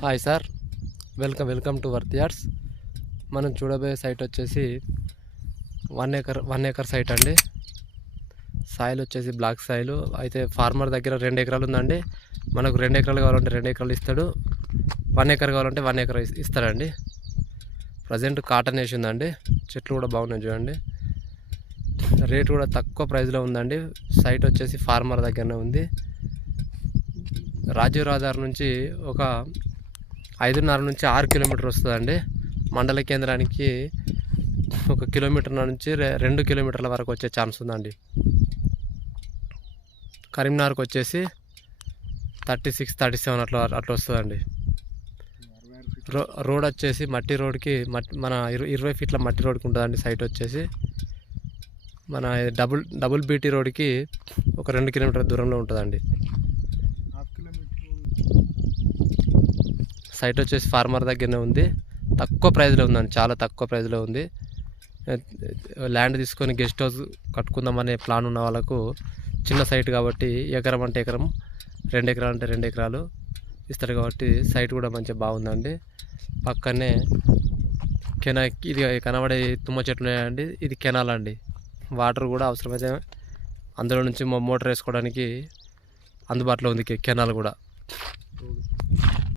Hi sir, welcome to worth yards. మనం చూడబోయే site వచ్చేసి 1 ఎకర్ సైట్ అండి. సాయిల్ వచ్చేసి బ్లాక్ సాయిల్. అయితే ఫార్మర్ దగ్గర 2 ఎకరాలు ఉందండి. మనకు 2 ఎకరాలు కావాలంటే 2 ఎకరాలు ఇస్తాడు, 1 ఎకర్ కావాలంటే 1 ఎకర్ ఇస్తాడండి. ప్రజెంట్ కాటన్ వేసి ఉందండి. చెట్లు కూడా బాగున్నాయి చూడండి. రేట్ కూడా తక్కువ ప్రైస్లో ఉందండి. సైట్ వచ్చేసి ఫార్మర్ దగ్గరనే ఉంది. రాజీవ్ రహదారి నుంచి ఒక 5.5 నుంచి 6 కిలోమీటర్ వస్తుందండి. మండల కేంద్రానికి 1 కిలోమీటర్ నుంచి 2 కిలోమీటర్ల వరకు వచ్చే ఛాన్స్ ఉందండి. కరీంనగర్కి వచ్చేసి 36-37 అట్లా వస్తుందండి. రోడ్ వచ్చేసి మట్టి రోడ్కి మన 20 ఫీట్ల మట్టి రోడ్కి ఉంటుందండి. సైట్ వచ్చేసి మన డబుల్ బీటీ రోడ్కి ఒక 2 కిలోమీటర్ల దూరంలో ఉంటుందండి. సైట్ వచ్చేసి ఫార్మర్ దగ్గరనే ఉంది. తక్కువ ప్రైస్లో ఉందండి, చాలా తక్కువ ప్రైస్లో ఉంది. ల్యాండ్ తీసుకొని గెస్ట్ హౌస్ కట్టుకుందామనే ప్లాన్ ఉన్న వాళ్ళకు చిన్న సైట్ కాబట్టి ఎకరం అంటే ఎకరం, 2 ఎకరాలు అంటే 2 ఎకరాలు ఇస్తారు కాబట్టి సైట్ కూడా మంచిగా బాగుందండి. పక్కనే ఇది కనబడే తుమ్మ చెట్లు ఉన్నాయండి. ఇది కెనాల్ అండి. వాటర్ కూడా అవసరమైతే అందులో నుంచి మోటార్ వేసుకోవడానికి అందుబాటులో ఉంది కెనాల్ కూడా.